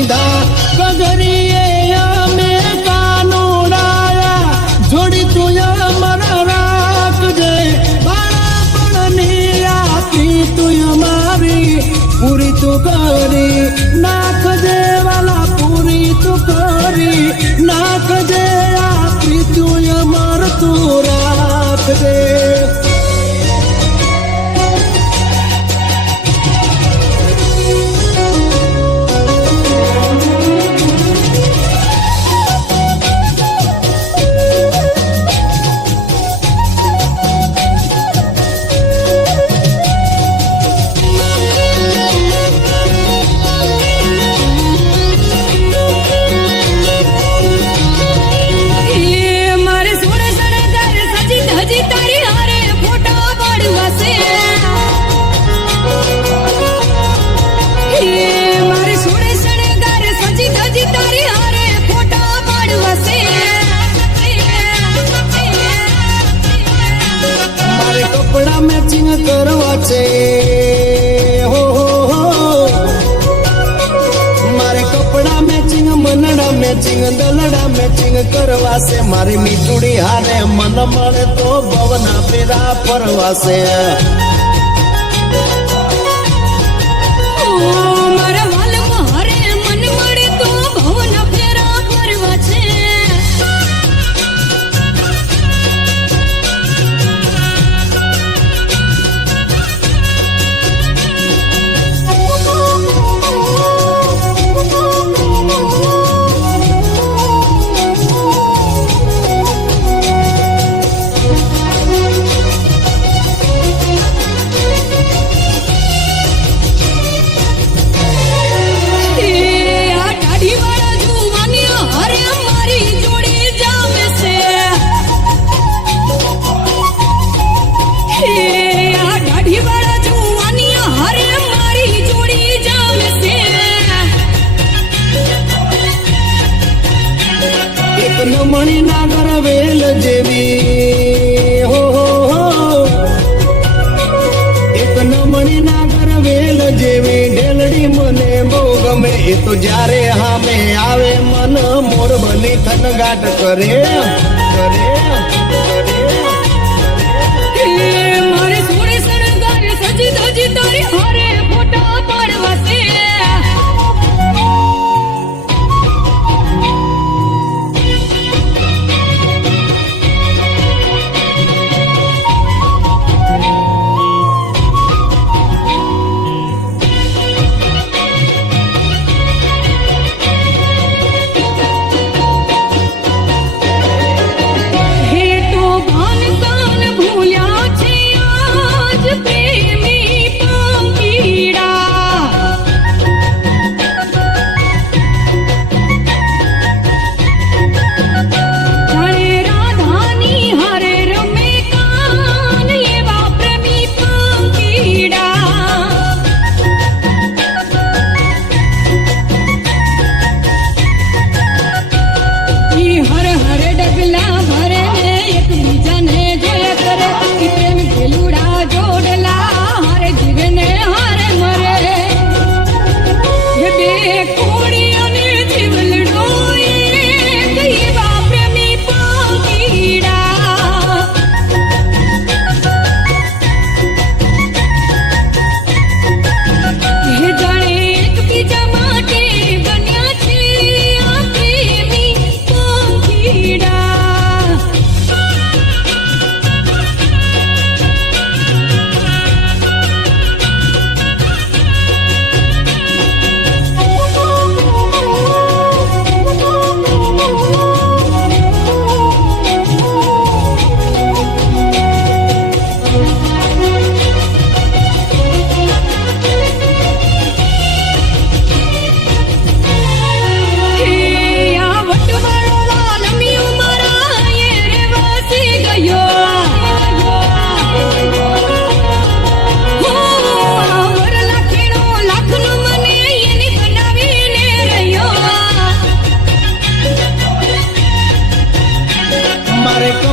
દીધા કગરીએ અમે કાનુડાયા જોડી તું અમારા રાખજે બાળપણની આખી તું અમારી પૂરી તું કરી નાખજે વાલા પૂરી તું કરી નાખજે આખી તું અમાર તું રાખજે કપડા મેચિંગ કરવા છે હો મારે કપડા મેચિંગ મનડા મેચિંગ દલડા મેચિંગ કરવા છે મારી મીઠુડી હારે મન મળે તો ભવના પેરા ફરવા છે મણી નાગર વેલ જેવી હો એક નમણી નાગર વેલ જેવી ઢેલડી મને બહુ ગમે એ તો જ્યારે હામે આવે મન મોર બની થનગાટ કરે મારે સોળે શણગાર સજી ધજી તારી હારે ફોટા પાડવા છે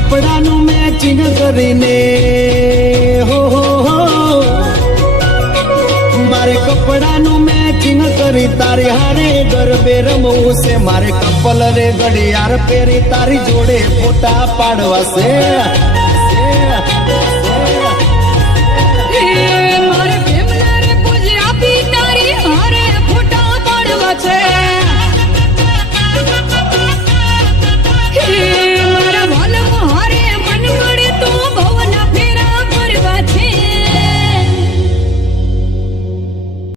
કપડાનું મેચિંગ કરીને હો મારે કપડાનું મેચિંગ કરી તારી હારે ગરબે રમવું છે મારે કપલ રે ઘડિયાળ પહેરી તારી જોડે ફોટા પાડવા છે